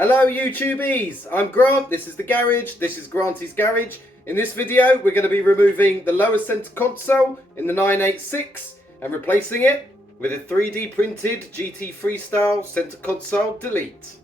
Hello YouTubies, I'm Grant, this is The Garage, this is Granty's Garage. In this video we're going to be removing the lower centre console in the 986 and replacing it with a 3D printed GT Freestyle centre console delete.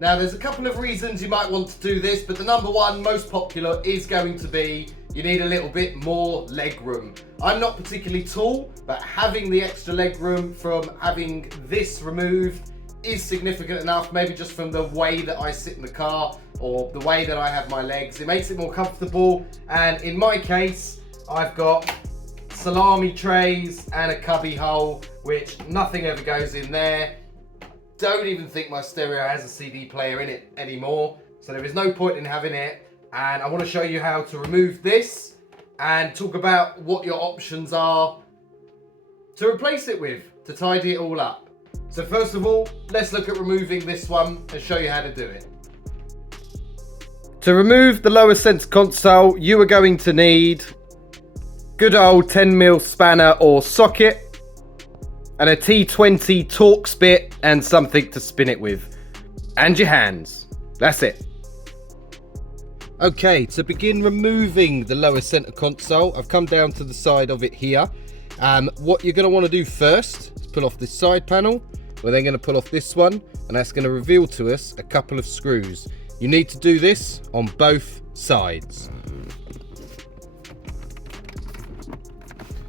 Now there's a couple of reasons you might want to do this, but the number one most popular is going to be you need a little bit more leg room. I'm not particularly tall, but having the extra leg room from having this removed is significant enough, maybe just from the way that I sit in the car or the way that I have my legs. It makes it more comfortable, and in my case I've got salami trays and a cubby hole, which nothing ever goes in there. Don't even think my stereo has a CD player in it anymore, so there is no point in having it. And I want to show you how to remove this and talk about what your options are to replace it with, to tidy it all up. So first of all, let's look at removing this one and show you how to do it. To remove the lower centre console, you are going to need good old 10mm spanner or socket and a T20 Torx bit and something to spin it with. And your hands. That's it. Okay, to begin removing the lower centre console, I've come down to the side of it here. What you're going to want to do first is pull off this side panel. We're then going to pull off this one, and that's going to reveal to us a couple of screws. You need to do this on both sides.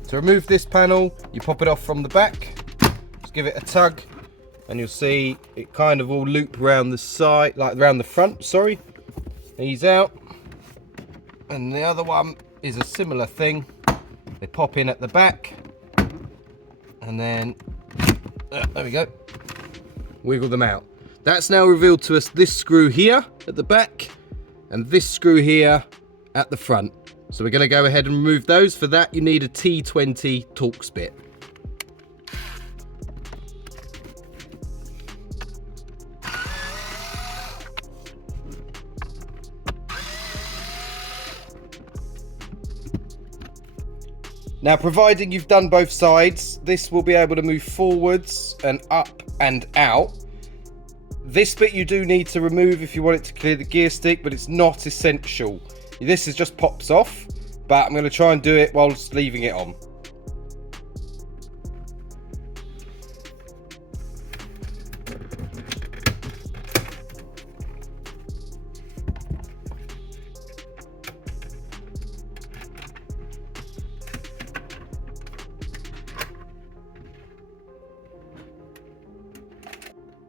To remove this panel, you pop it off from the back, just give it a tug, and you'll see it kind of all loop around the side, like around the front, sorry. Ease out. And the other one is a similar thing. They pop in at the back, and then there we go, wiggle them out. That's now revealed to us this screw here at the back and this screw here at the front. So we're going to go ahead and remove those. For that you need a T20 Torx bit. Now, providing you've done both sides, this will be able to move forwards and up and out. This bit you do need to remove if you want it to clear the gear stick, but it's not essential. This is just pops off, but I'm going to try and do it whilst leaving it on.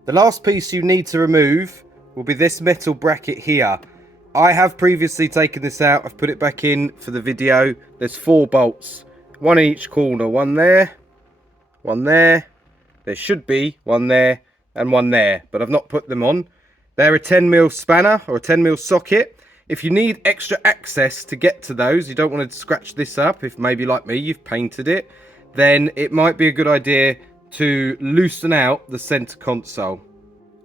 The last piece you need to remove will be this metal bracket here. I have previously taken this out. I've put it back in for the video. There's 4 bolts, one in each corner, one there, one there. There should be one there and one there, but I've not put them on. They're a 10mm spanner or a 10mm socket. If you need extra access to get to those, you don't want to scratch this up, if maybe like me you've painted it, then it might be a good idea to loosen out the center console.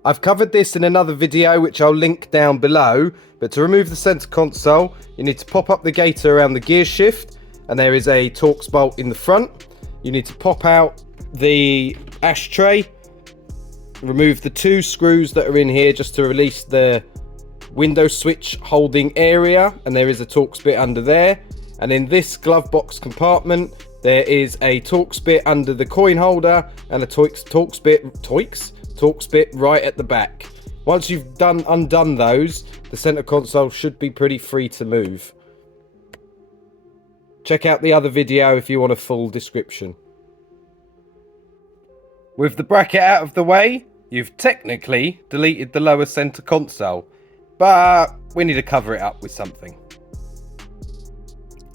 I've covered this in another video which I'll link down below, but to remove the center console you need to pop up the gaiter around the gear shift, and there is a Torx bolt in the front. You need to pop out the ashtray, remove the 2 screws that are in here just to release the window switch holding area, and there is a Torx bit under there. And in this glove box compartment there is a Torx bit under the coin holder and a Torx bit right at the back. Once you've undone those, the center console should be pretty free to move. Check out the other video if you want a full description. With the bracket out of the way, you've technically deleted the lower center console, but we need to cover it up with something.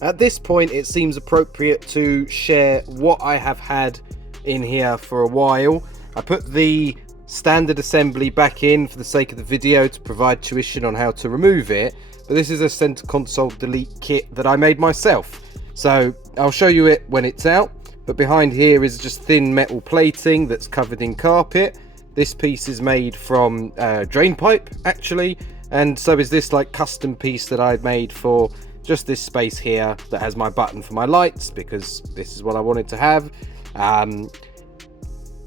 At this point it seems appropriate to share what I have had in here for a while. I put the standard assembly back in for the sake of the video to provide tuition on how to remove it, but this is a center console delete kit that I made myself. So I'll show you it when it's out, but behind here is just thin metal plating that's covered in carpet. This piece is made from drain pipe actually, and so is this like custom piece that I made for just this space here that has my button for my lights, because this is what I wanted to have.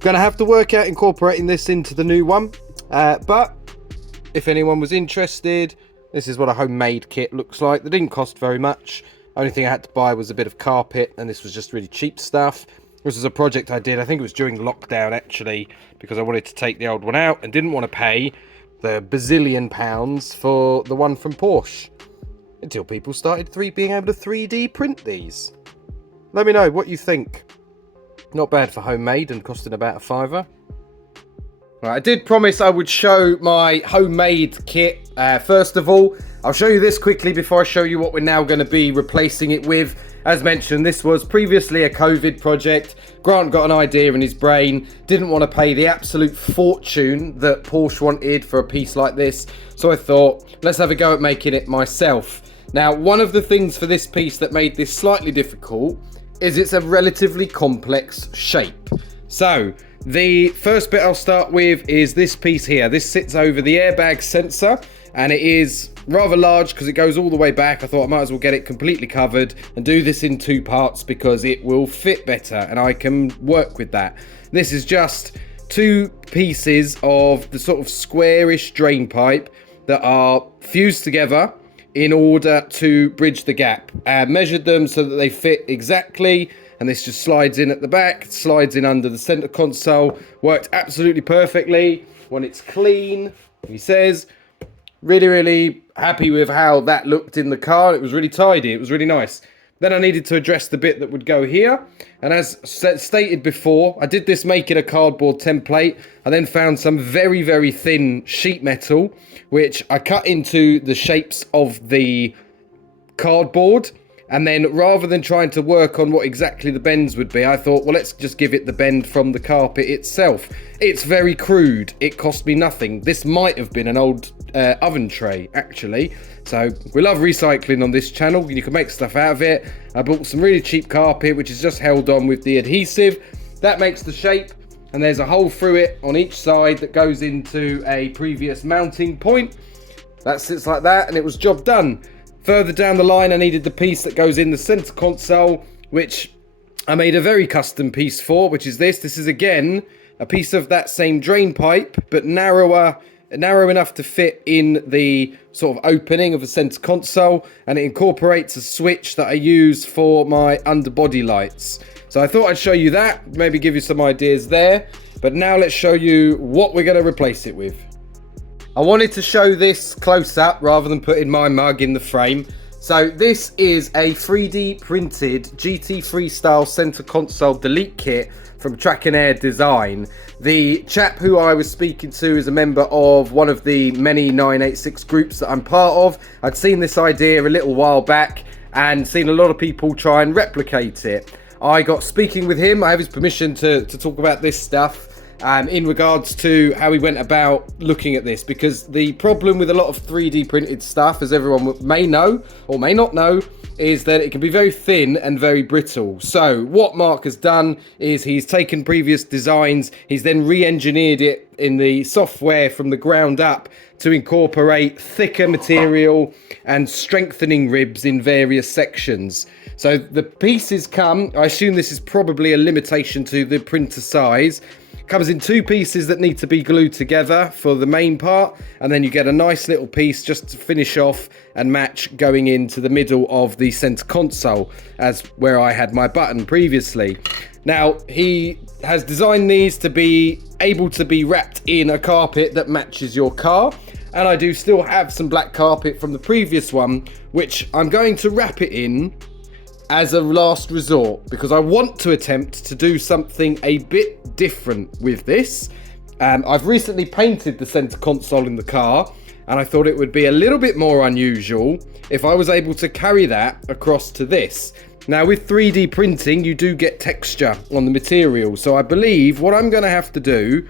Gonna have to work out incorporating this into the new one, but if anyone was interested, this is what a homemade kit looks like. They didn't cost very much. Only thing I had to buy was a bit of carpet, and this was just really cheap stuff. This was a project I did, I think it was during lockdown actually, because I wanted to take the old one out and didn't want to pay the bazillion pounds for the one from Porsche. Until people started being able to 3D print these. Let me know what you think. Not bad for homemade and costing about a £5. Right, I did promise I would show my homemade kit. First of all, I'll show you this quickly before I show you what we're now going to be replacing it with. As mentioned, this was previously a COVID project. Grant got an idea in his brain, didn't want to pay the absolute fortune that Porsche wanted for a piece like this. So I thought, let's have a go at making it myself. Now, one of the things for this piece that made this slightly difficult is it's a relatively complex shape. So the first bit I'll start with is this piece here. This sits over the airbag sensor, and it is rather large because it goes all the way back. I thought I might as well get it completely covered and do this in 2 parts because it will fit better and I can work with that. This is just 2 pieces of the sort of squarish drain pipe that are fused together in order to bridge the gap. Measured them so that they fit exactly, and this just slides in at the back, slides in under the center console. Worked absolutely perfectly. When it's clean, he says, really happy with how that looked in the car. It was really tidy, it was really nice. Then I needed to address the bit that would go here, and as stated before, I did this making a cardboard template. I then found some very thin sheet metal, which I cut into the shapes of the cardboard, and then rather than trying to work on what exactly the bends would be, I thought, well, let's just give it the bend from the carpet itself. It's very crude, it cost me nothing. This might have been an old oven tray actually. So we love recycling on this channel. You can make stuff out of it. I bought some really cheap carpet which is just held on with the adhesive. That makes the shape, and there's a hole through it on each side that goes into a previous mounting point. That sits like that, and it was job done. Further down the line, I needed the piece that goes in the center console, which I made a very custom piece for, which is this. This is again a piece of that same drain pipe, but narrow enough to fit in the sort of opening of the center console, and it incorporates a switch that I use for my underbody lights. So I thought I'd show you that, maybe give you some ideas there. But now let's show you what we're going to replace it with. I wanted to show this close up rather than putting my mug in the frame. So this is a 3D printed GT Freestyle center console delete kit from Track and Air Design. The chap who I was speaking to is a member of one of the many 986 groups that I'm part of. I'd seen this idea a little while back and seen a lot of people try and replicate it. I got speaking with him. I have his permission to talk about this stuff in regards to how he went about looking at this, because the problem with a lot of 3D printed stuff, as everyone may know or may not know, is that it can be very thin and very brittle. So what Mark has done is he's taken previous designs, he's then re-engineered it in the software from the ground up to incorporate thicker material and strengthening ribs in various sections. So the pieces come, I assume this is probably a limitation to the printer size, comes in 2 pieces that need to be glued together for the main part, and then you get a nice little piece just to finish off and match going into the middle of the center console, as where I had my button previously. Now, he has designed these to be able to be wrapped in a carpet that matches your car, and I do still have some black carpet from the previous one, which I'm going to wrap it in as a last resort, because I want to attempt to do something a bit different with this. I've recently painted the center console in the car, and I thought it would be a little bit more unusual if I was able to carry that across to this. Now, with 3D printing, you do get texture on the material, so I believe what I'm going to have to do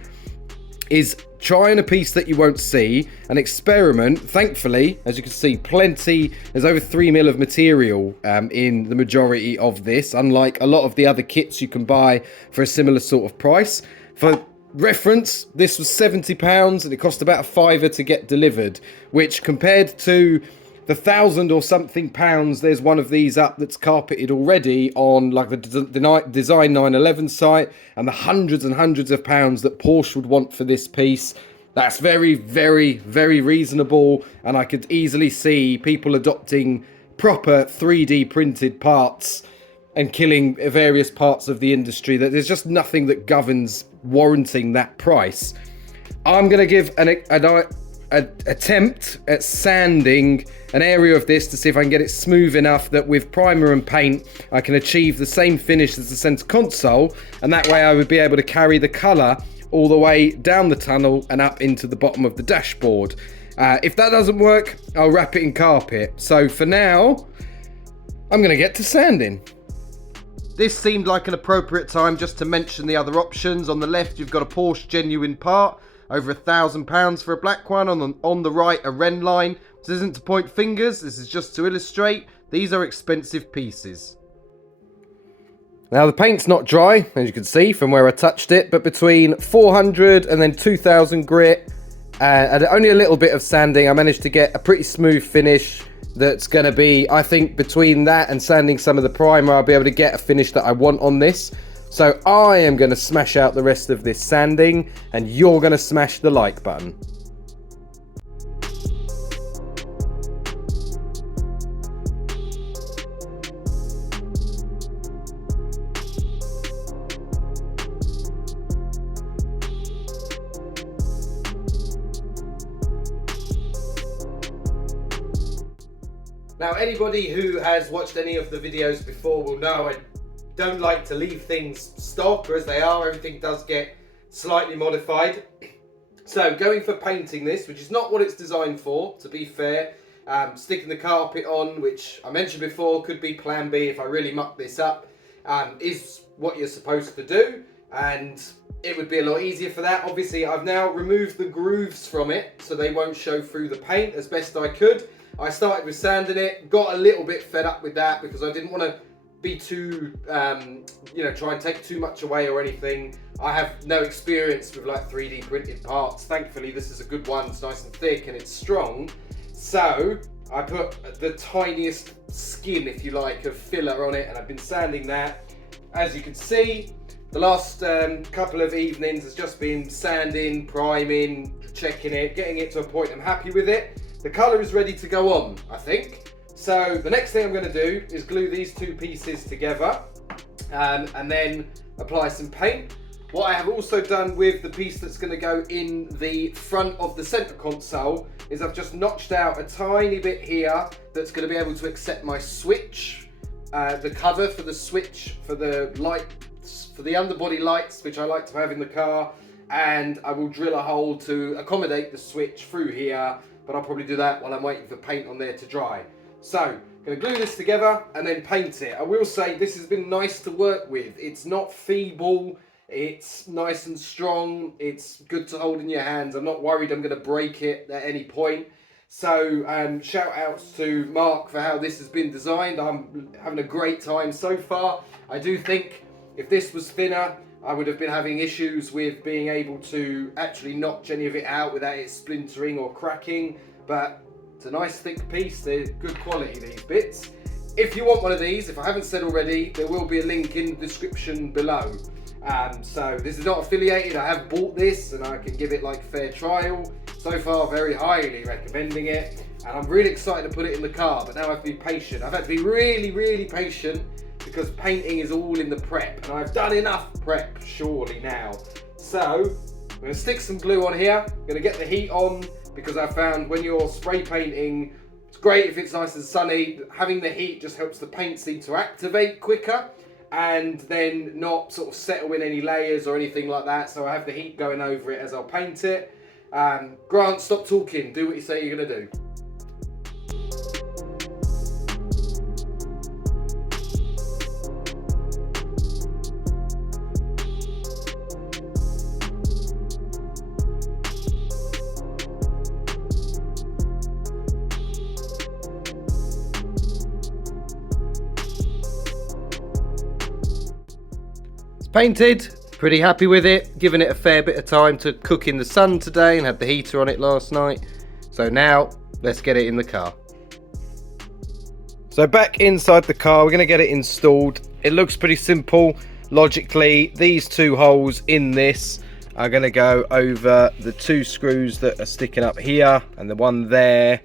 is try on a piece that you won't see and experiment. Thankfully, as you can see, there's over 3 mil of material in the majority of this, unlike a lot of the other kits you can buy for a similar sort of price. For reference, this was £70 and it cost about a £5 to get delivered, which compared to the £1,000 or something pounds, there's one of these up that's carpeted already on like the Design 911 site, and the hundreds and hundreds of pounds that Porsche would want for this piece, that's very, very, very reasonable. And I could easily see people adopting proper 3D printed parts and killing various parts of the industry. That there's just nothing that governs warranting that price. I'm going to give an attempt at sanding an area of this to see if I can get it smooth enough that with primer and paint I can achieve the same finish as the center console, and that way I would be able to carry the color all the way down the tunnel and up into the bottom of the dashboard. If that doesn't work, I'll wrap it in carpet. So for now, I'm going to get to sanding. This seemed like an appropriate time just to mention the other options. On the left, you've got a Porsche genuine part, over £1,000 for a black one. On the right, a Ren line. This isn't to point fingers, this is just to illustrate. These are expensive pieces. Now the paint's not dry, as you can see from where I touched it, but between 400 and then 2000 grit, and only a little bit of sanding, I managed to get a pretty smooth finish. That's going to be, I think, between that and sanding some of the primer, I'll be able to get a finish that I want on this. So I am going to smash out the rest of this sanding, and you're going to smash the like button. Now, anybody who has watched any of the videos before will know I don't like to leave things stock or as they are. Everything does get slightly modified. So going for painting this, which is not what it's designed for, to be fair, sticking the carpet on, which I mentioned before could be plan B if I really muck this up, is what you're supposed to do, and it would be a lot easier for that. Obviously, I've now removed the grooves from it so they won't show through the paint as best I could. I started with sanding it, got a little bit fed up with that because I didn't want to be too, try and take too much away or anything. I have no experience with like 3D printed parts. Thankfully, this is a good one. It's nice and thick and it's strong. So I put the tiniest skin, if you like, of filler on it, and I've been sanding that. As you can see, the last couple of evenings has just been sanding, priming, checking it, getting it to a point I'm happy with it. The colour is ready to go on, I think. So the next thing I'm going to do is glue these two pieces together and then apply some paint. What I have also done with the piece that's going to go in the front of the centre console is I've just notched out a tiny bit here that's going to be able to accept my switch, the cover for the switch for the lights, for the underbody lights, which I like to have in the car, and I will drill a hole to accommodate the switch through here, but I'll probably do that while I'm waiting for paint on there to dry. So, I'm going to glue this together and then paint it. I will say this has been nice to work with. It's not feeble, it's nice and strong, it's good to hold in your hands. I'm not worried I'm going to break it at any point. So, shout outs to Mark for how this has been designed. I'm having a great time so far. I do think if this was thinner, I would have been having issues with being able to actually notch any of it out without it splintering or cracking, but it's a nice thick piece. They're good quality, these bits. If you want one of these, if I haven't said already, there will be a link in the description below. So this is not affiliated, I have bought this and I can give it like fair trial. So far, very highly recommending it, and I'm really excited to put it in the car, but now I have to be patient. I've had to be really, really patient because painting is all in the prep, and I've done enough prep, surely now. So, I'm going to stick some glue on here, I'm going to get the heat on, because I found when you're spray painting, it's great if it's nice and sunny, having the heat just helps the paint seem to activate quicker, and then not sort of settle in any layers or anything like that, so I have the heat going over it as I'll paint it. Grant, stop talking, do what you say you're going to do. Painted, pretty happy with it, given it a fair bit of time to cook in the sun today and had the heater on it last night. So now, let's get it in the car. So back inside the car, we're going to get it installed. It looks pretty simple. Logically, these two holes in this are going to go over the two screws that are sticking up here and the one there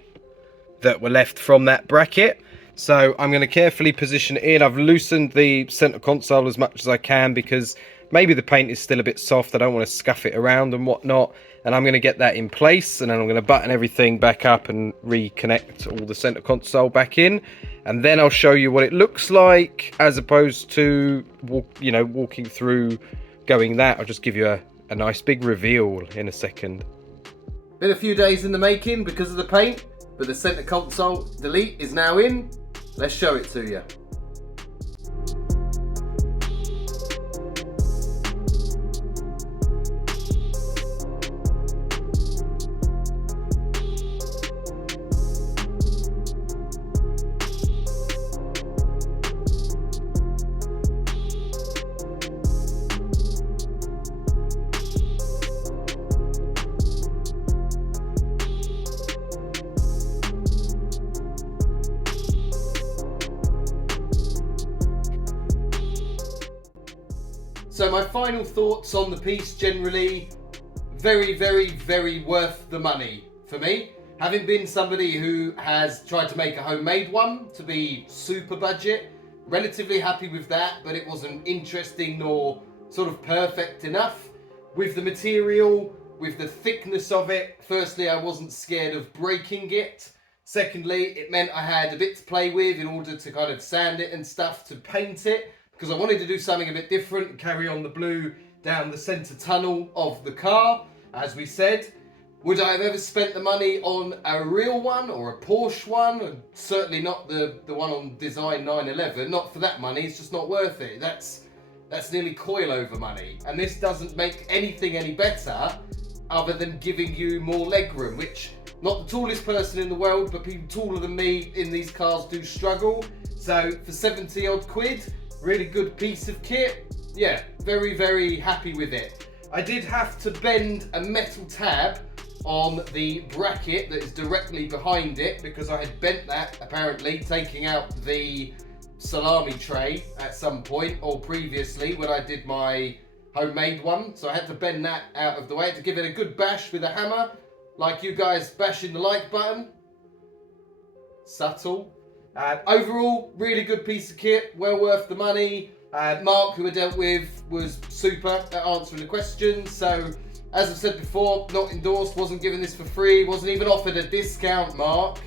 that were left from that bracket. So I'm going to carefully position it in. I've loosened the center console as much as I can because maybe the paint is still a bit soft. I don't want to scuff it around and whatnot. And I'm going to get that in place, and then I'm going to button everything back up and reconnect all the center console back in. And then I'll show you what it looks like as opposed to, walking through going that. I'll just give you a nice big reveal in a second. Been a few days in the making because of the paint, but the center console delete is now in. Let's show it to you. So my final thoughts on the piece generally, very, very, very worth the money for me. Having been somebody who has tried to make a homemade one to be super budget, relatively happy with that, but it wasn't interesting nor sort of perfect enough. With the material, with the thickness of it, firstly, I wasn't scared of breaking it. Secondly, it meant I had a bit to play with in order to kind of sand it and stuff to paint it, because I wanted to do something a bit different and carry on the blue down the centre tunnel of the car, as we said. Would I have ever spent the money on a real one or a Porsche one? And certainly not the one on Design 911. Not for that money, it's just not worth it. That's nearly coilover money. And this doesn't make anything any better other than giving you more legroom, which, not the tallest person in the world, but people taller than me in these cars do struggle. So for 70 odd quid, really good piece of kit. Yeah, very, very happy with it. I did have to bend a metal tab on the bracket that is directly behind it because I had bent that, apparently, taking out the salami tray at some point or previously when I did my homemade one. So I had to bend that out of the way to give it a good bash with a hammer, like you guys bashing the like button. Subtle. Overall, really good piece of kit, well worth the money. Mark, who I dealt with, was super at answering the questions. So, as I've said before, not endorsed, wasn't given this for free, wasn't even offered a discount, Mark.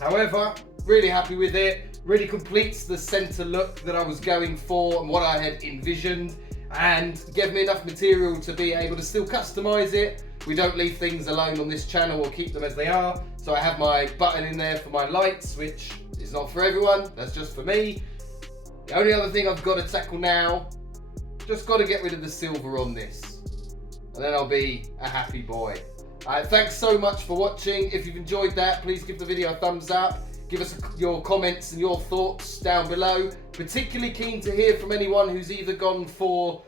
However, really happy with it. Really completes the centre look that I was going for and what I had envisioned, and gave me enough material to be able to still customise it. We don't leave things alone on this channel or keep them as they are. So I have my button in there for my lights, which is not for everyone, that's just for me. The only other thing I've got to tackle now, just got to get rid of the silver on this, and then I'll be a happy boy. Thanks so much for watching. If you've enjoyed that, please give the video a thumbs up. Give us your comments and your thoughts down below. Particularly keen to hear from anyone who's either gone for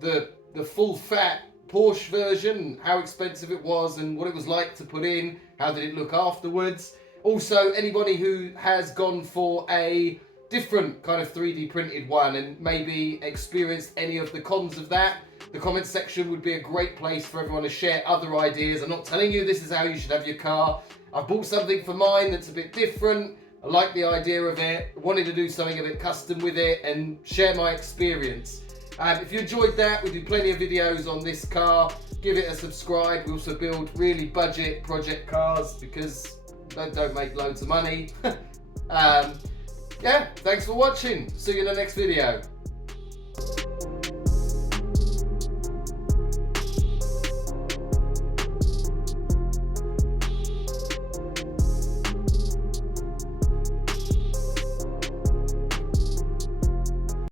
the full fat Porsche version, how expensive it was and what it was like to put in, how did it look afterwards. Also, anybody who has gone for a different kind of 3D printed one and maybe experienced any of the cons of that, the comment section would be a great place for everyone to share other ideas. I'm not telling you this is how you should have your car. I've bought something for mine that's a bit different. I like the idea of it. I wanted to do something a bit custom with it and share my experience. If you enjoyed that, we do plenty of videos on this car. Give it a subscribe. We also build really budget project cars because they don't make loads of money. Yeah, thanks for watching. See you in the next video.